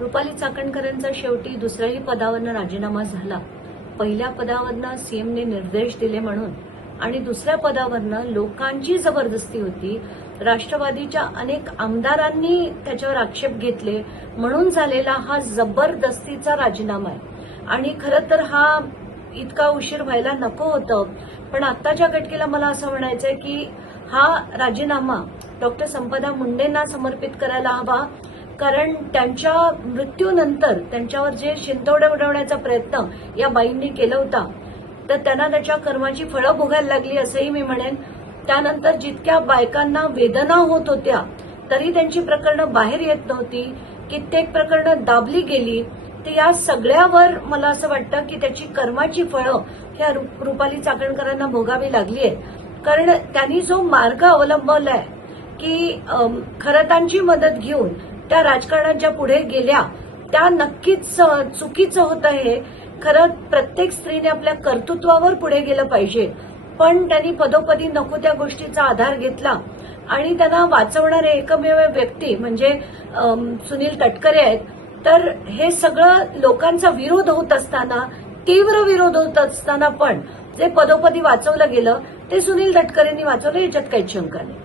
रुपाली चाकणकरांचा शेवटी दुसऱ्याही पदावरनं राजीनामा झाला. पहिल्या पदावरनं सीएमने निर्देश दिले म्हणून आणि दुसऱ्या पदावरनं लोकांची जबरदस्ती होती. राष्ट्रवादीच्या अनेक आमदारांनी त्याच्यावर आक्षेप घेतले म्हणून झालेला हा जबरदस्तीचा राजीनामा आहे. आणि खरं तर हा इतका उशीर व्हायला नको होतं. पण आत्ताच्या घटकेला मला असं म्हणायचंय की हा राजीनामा डॉक्टर संपदा मुंडेंना समर्पित करायला हवा. कारण त्यांच्या मृत्यूनंतर त्यांच्यावर जे शिंतोडे उडवण्याचा प्रयत्न या बाईंनी केला होता तर त्यांना त्याच्या कर्माची फळं भोगायला लागली असंही मी म्हणेन. त्यानंतर जितक्या बायकांना वेदना होत होत्या तरी त्यांची प्रकरणं बाहेर येत नव्हती. कित्येक प्रकरणं दाबली गेली. तर या सगळ्यावर मला असं वाटतं की त्याची कर्माची फळं ह्या रुपाली चाकणकरांना भोगावी लागली आहे. कारण त्यांनी जो मार्ग अवलंबवलाय की खरतांची मदत घेऊन त्या राजकारणात ज्या पुढे गेल्या त्या नक्कीच चुकीचं होतं. हे खरं प्रत्येक स्त्रीने आपल्या कर्तृत्वावर पुढे गेलं पाहिजे. पण त्यांनी पदोपदी नको त्या गोष्टीचा आधार घेतला आणि त्यांना वाचवणारे एकमेव व्यक्ती म्हणजे सुनील तटकरे आहेत. तर हे सगळं लोकांचा विरोध होत असताना, तीव्र विरोध होत असताना पण जे पदोपदी वाचवलं गेलं ते सुनील तटकरेंनी वाचवलं याच्यात काहीच शंका नाही.